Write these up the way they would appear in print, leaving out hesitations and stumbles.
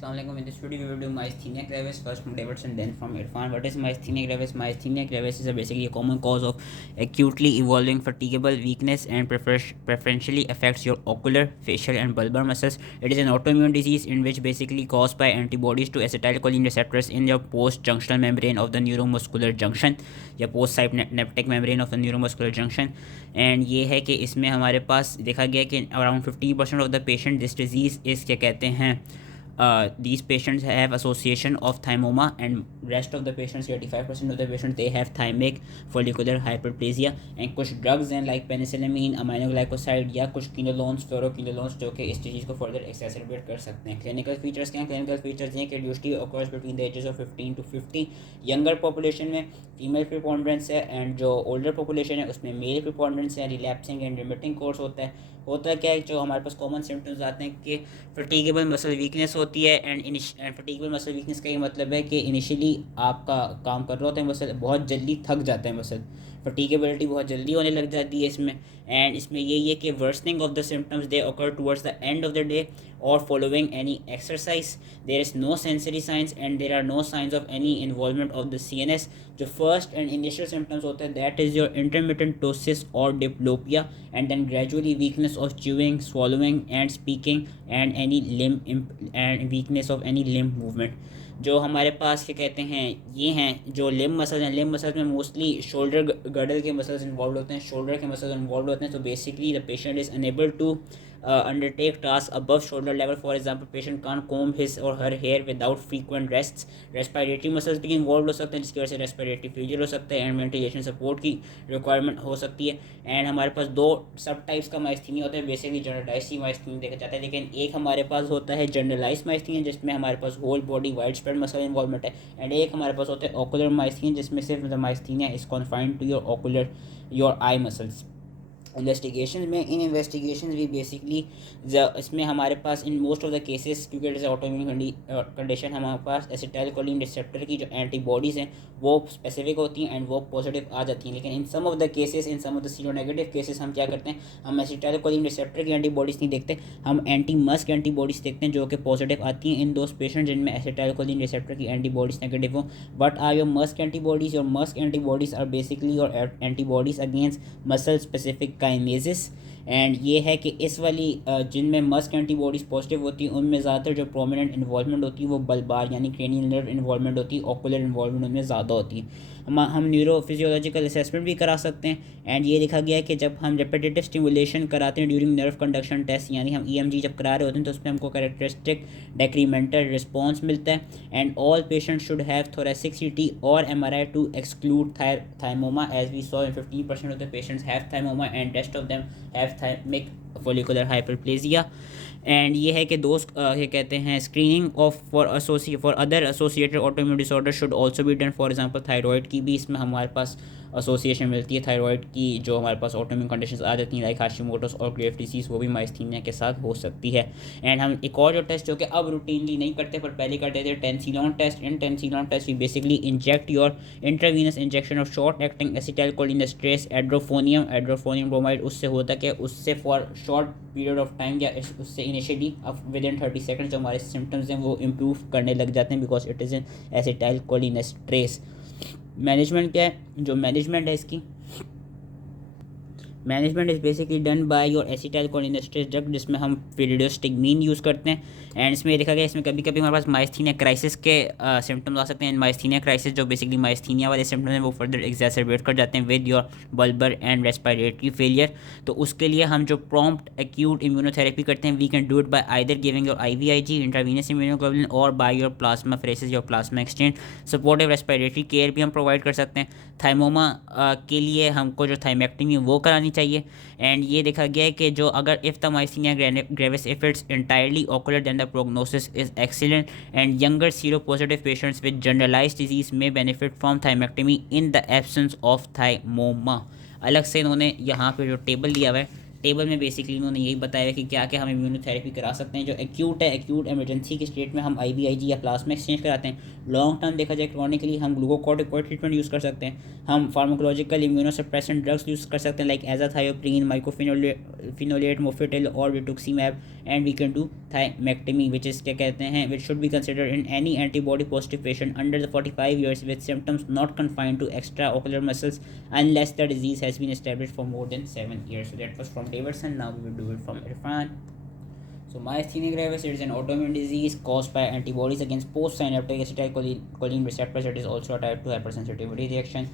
Assalamualaikum. In this video, we will do myasthenia gravis first from Davidson, then from Irfan. What is myasthenia gravis? Myasthenia gravis is basically a common cause of acutely evolving fatigable weakness and preferentially affects your ocular, facial, and bulbar muscles. It is an autoimmune disease in which basically caused by antibodies to acetylcholine receptors in your post-junctional membrane of the neuromuscular junction या post synaptic membrane of the neuromuscular junction. And ये है कि इसमें हमारे पास देखा गया कि around 50% of the patient this disease इस क्या कहते हैं these patients have association of thymoma, and rest of the patients 85% of the patients they have thymic follicular hyperplasia. and कुछ drugs हैं like penicillamine, aminoglycoside या कुछ quinolones, fluoroquinolones जो कि इस चीज़ को further exacerbate कर सकते हैं. clinical features क्या हैं? clinical features ये कि usually occurs between the ages of 15 to 50. younger population में फीमेल प्रिपोंडेंस है एंड जो ओल्डर पॉपुलेशन है उसमें मेल प्रिपोंडेंस है. रिलैप्सिंग एंड रिमिटिंग कोर्स होता है क्या है जो हमारे पास कॉमन सिम्टम्स आते हैं कि फटीगेबल मसल वीकनेस होती है. एंड फटीगेबल मसल वीकनेस का ये मतलब है कि इनिशियली आपका काम कर रहा होता है मसल, बहुत जल्दी थक जाता है मसल, फटीगेबिलिटी बहुत जल्दी होने लग जाती है इसमें. एंड इसमें यही है कि worsening of the symptoms they occur towards the end of the day और following any exercise. There is no sensory signs and there are no signs of any involvement of the CNS. जो first and initial symptoms होते हैं that is your intermittent ptosis और diplopia, and then gradually weakness of chewing, swallowing and speaking and any limb and weakness of any limb movement. जो हमारे पास क्या कहते हैं ये हैं जो लिम्ब मसल्स हैं. लिम्ब मसल्स में मोस्टली शोल्डर गर्डल के मसल्स इन्वॉल्व होते हैं, शोल्डर के मसल्स इन्वॉल्व होते हैं. तो basically the patient is unable to undertake tasks above shoulder level. For example, patient can't comb his or her hair without frequent rests. Respiratory muscles भी involved हो सकते हैं जिसकी वजह से respiratory failure हो सकता है and ventilation support की requirement हो सकती है. एंड हमारे पास दो सब टाइप्स का माइस्थीनिया होता है. बेसिकली जनरलाइज माइस्थीनिया देखा जाता है, लेकिन एक हमारे पास होता है जनरलाइज माइस्थीनिया जिसमें हमारे पास whole body widespread muscle involvement है. एंड एक हमारे पास होता है ओकुलर माइस्थीनिया जिसमें सिर्फ the myasthenia is confined to your ocular your eye muscles. Investigation में इन इन्वेस्टिगेशन भी बेसिकली इसमें हमारे पास in most of the cases क्योंकि इट इज़ ऑटोइम्यून कंडीशन हमारे पास एसिटाइलकोलिन रिसेप्टर की जो एंटीबॉडीज़ हैं वो स्पेसिफिक होती हैं एंड वो पॉजिटिव आ जाती हैं. लेकिन in some of the cases, in some of the seronegative cases हम क्या करते हैं, हम एसिटाइलकोलिन रिसेप्टर की एंटीबॉडीज़ नहीं देखते, हम एंटी मस्क एंटीबॉडीज़ देखते हैं जो कि पॉजिटिव आती हैं इन दोज पेशेंट जिनमें एसिटाइलकोलिन रिसेप्टर की एंटीबॉडीज़ नेगेटिव हो. But are your MuSK antibodies? Your MuSK antibodies are basically your antibodies against muscle specific kinases. And ये है कि इस वाली जिनमें मस्क एंटीबॉडीज़ पॉजिटिव होती हैं उनमें ज़्यादातर जो प्रोमिनेंट इन्वॉल्वमेंट होती है वो बल्बार यानी क्रेनियल नर्व इन्वॉल्वमेंट होती है, ओकुलर इन्वॉल्वमेंट उनमें ज़्यादा होती है. हम न्यूरो फिजियोलॉजिकल असेसमेंट भी करा सकते हैं. एंड ये देखा गया है कि जब हम रेपिटेटिव स्टिमुलेशन कराते हैं ड्यूरिंग नर्व कंडक्शन टेस्ट यानी हम EMG जब करा रहे होते हैं तो उसमें हमको कैरेक्टरिस्टिक डेक्रीमेंटल रिस्पॉन्स मिलता है. And all patient should have thoracic CT और MRI to exclude thymoma as we saw 15% of the patients have thymoma and rest of them have thymic follicular hyperplasia. And ये है कि दोस्त ये कहते हैं screening of for other associated autoimmune disorder should also be done. For example thyroid की भी इसमें हमारे पास एसोसिएशन मिलती है. थायराइड की जो हमारे पास ऑटोइम्यून कंडीशंस आ जाती हैं लाइक हाशिमोटोस और ग्रेव डिसीज़ वो भी माइस्थीनिया के साथ हो सकती है. एंड हम एक और जो टेस्ट जो कि अब रूटीनली नहीं करते पर पहले करते थे Tensilon test. In Tensilon test we basically inject your intravenous injection of short acting acetylcholinesterase edrophonium bromide. उससे होता कि उससे for short period of time या उससे इनिशियली विद इन 30 सेकंड जो हमारे सिम्टम्स हैं वो इम्प्रूव करने लग जाते हैं because it is an acetylcholinesterase. Management क्या है? जो मैनेजमेंट है इसकी management is basically done by your acetylcholinesterase drug जिसमें हम फिरिडोस्टिग्मीन यूज़ करते हैं. एंड इसमें देखा गया इसमें कभी कभी हमारे पास माइस्थीनिया क्राइसिस के सिम्टम्स आ सकते हैं. माइस्थीनिया क्राइसिस जो बेसिकली माइस्थीनिया वाले सिम्टम्स हैं वो फर्दर एक्सैसरबेट कर जाते हैं with your bulbar and respiratory failure. तो उसके लिए हम जो प्रॉम्प्ट एक्यूट इम्यूनोथेरेपी करते हैं we can do it by either giving your IVIG intravenous immunoglobulin और by your plasmapheresis your plasma exchange. Supportive respiratory care भी हम प्रोवाइड कर सकते हैं. थाइमोमा के लिए हमको जो थाइमेक्टमी वो करानी चाहिए. एंड ये देखा गया है कि जो अगर if the myasthenia gravis if it's entirely ocular then the prognosis is excellent. And younger seropositive patients with generalised disease में benefit from thymectomy in the absence of thymoma. अलग से इन्होंने यहाँ पे जो टेबल दिया हुआ है टेबल में बेसिकली उन्होंने यही बताया है कि क्या क्या हम इम्यूनोथेरेपी करा सकते हैं। जो एक्यूट है, एक्यूट एमरजेंसी की स्टेट में हम IVIG या प्लाज्मा एक्सचेंज कराते हैं। लॉन्ग टर्म देखा जाए क्रॉनिकली हम ग्लूकोकॉर्टिकॉइड ट्रीटमेंट यूज़ कर सकते हैं। हम फार्माकोलॉजिकल इम्यूनोसप्रेसेंट ड्रग्स यूज़ कर सकते हैं लाइक एजाथायोप्रीन, माइकोफिनोलेट, मोफिटिल और rituximab. And we can do thymectomy which is क्या कहते हैं which should be considered in any antibody positive patient under the 45 years with symptoms not confined to extraocular muscles unless the disease has been established for more than 7 years. So that was from Davidson. Now we will do it from Irfan. So myasthenia gravis is an autoimmune disease caused by antibodies against postsynaptic acetylcholine receptors. It is also a type 2 hypersensitivity reaction.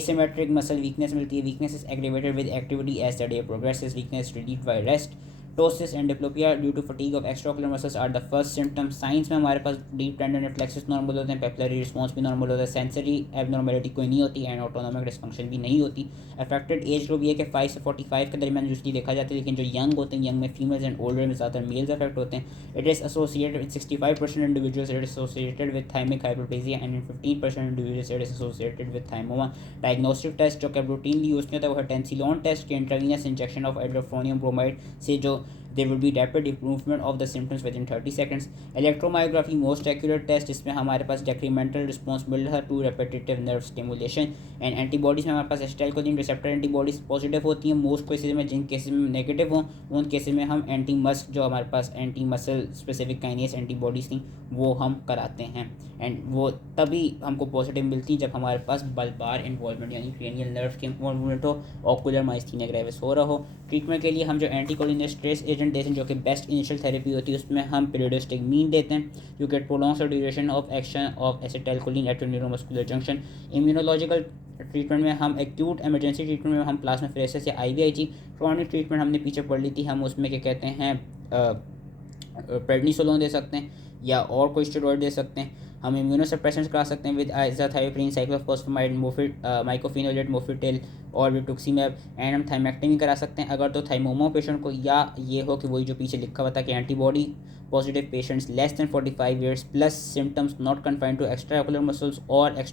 Asymmetric muscle weakness मिलती है. Weakness is aggravated with activity as the day progresses. Weakness relieved by rest. Ptosis and diplopia due to fatigue of extraocular muscles are the first symptom. Signs में हमारे पास deep tendon reflexes normal होते हैं, papillary response भी normal होता है, sensory abnormality कोई नहीं होती एंड ऑटोनॉमिक डिस्फंक्शन भी नहीं होती। अफेक्टेड एज ग्रुप ये कि 5 से 45 के दरमियान यूजली देखा जाता है, लेकिन जो यंग होते हैं, यंग में फीमेल्स एंड ओल्डर में ज़्यादातर मेल्स अफेक्ट होते हैं। It is associated with 65% individuals, it is associated with thymic hyperplasia and in 15% individuals it is associated with thymoma. Diagnostic test जो कि रूटीनली यूज नहीं होता वो है टेंसिलॉन टेस्ट के intravenous injection of edrophonium bromide से जो there will be rapid improvement of the symptoms within 30 seconds. Electromyography most accurate test, इसमें हमारे पास decremental response मिल रहा है to repetitive nerve stimulation and antibodies में हमारे पास acetylcholine receptor antibodies पॉजिटिव होती हैं मोस्ट केसेज में। जिन केसेज में नेगेटिव हों उन केसेज में हम एंटी मस जो हमारे पास anti muscle specific kinase antibodies थी वो हम कराते हैं एंड वो तभी हमको पॉजिटिव मिलती है जब हमारे पास बल्बार इन्वॉल्वमेंट यानी क्रेनियल नर्व के इन्वॉल्वमेंट हो, ऑकुलर माइस्थीनिया ग्रेविस हो रहा हो। ट्रीटमेंट के लिए हम जो एंटीकोलिनेस्ट्रेस एजेंट देते हैं जो कि बेस्ट इनिशियल थेरेपी होती है उसमें हम पीरियोडिस्टिकमीन देते हैं जो get prolongs the duration of action of acetylcholine at neuromuscular junction. Immunological treatment में हम एक्यूट एमरजेंसी ट्रीटमेंट में हम प्लाज्माफेरेसिस या IVIG। क्रॉनिक ट्रीटमेंट हमने पीछे पढ़ ली थी, हम उसमें क्या कहते हैं प्रेडनिसोलोन दे सकते हैं या और कोई स्टेरॉइड दे सकते हैं। हम इम्यूनोसप्रेसेंट्स करा सकते हैं विद आइजाथायोप्रीन, साइक्लोफॉस्फेमाइड, माइकोफिनोलेट, मोफिटिल और रिटुक्सीमैब। एंड हम थाइमेक्टमी करा सकते हैं अगर तो थाइमोमा पेशेंट को या ये हो कि वही जो पीछे लिखा हुआ था कि antibody positive patients less than 45 years plus symptoms not confined to extra ocular muscles और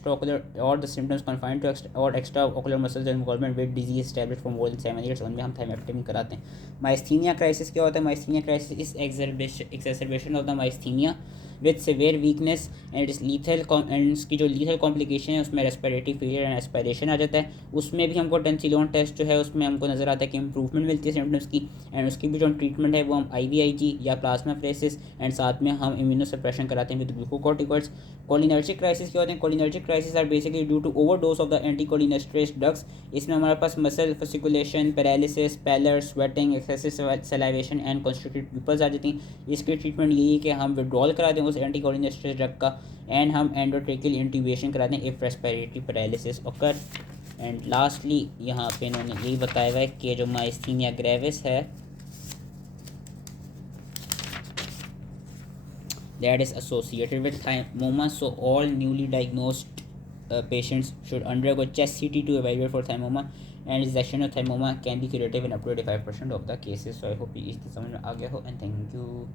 और द सिम्टम्स कन्फाइंड टू और extra ocular muscles involvement with disease established for more than 7 years उनमें हम थाइमेक्टमी कराते हैं। माइस्थीनिया क्राइसिस क्या होता है? Myasthenia crisis is exacerbation of the myasthenia with severe weakness and it's lethal and इसकी जो लीथल कॉम्प्लिकेशन है उसमें रेस्पिरेटरी फेलियर एंड एस्पायरेशन आ जाता है। उसमें भी हमको टेंसिलॉन टेस्ट जो है उसमें हमको नज़र आता है कि इंप्रूवमेंट मिलती है सिम्टम्स की एंड उसकी भी जो ट्रीटमेंट है वो हम IVIG या प्लाज्माफेरेसिस एंड साथ में हम इम्यूनोसप्रेशन कराते हैं विद ग्लूकोकॉर्टिकॉइड्स। कोलिनर्जिक क्राइसिस क्या होते हैं? Cholinergic crisis are basically due to overdose of the anticholinesterase drugs. इसमें हमारे पास muscle fasciculation, paralysis, pallor, sweating, excessive salivation and constricted pupils आ जाती हैं। इसकी ट्रीटमेंट यही है कि हम विड्रॉल करा दें उस एंटीकोलिनेस्ट्रेस ड्रग का एंड हम एंडोट्रेकियल इंट्यूबेशन करा दें if respiratory paralysis occur. And lastly यहाँ पे इन्होंने यही बताया हुआ है कि जो माइस्थीनिया ग्रेविस है that is associated with thymoma, so all newly diagnosed patients should undergo chest CT to evaluate for thymoma and resection of thymoma can be curative in up to 85% of the cases. So I hope ये समझ में आ गया हो and thank you.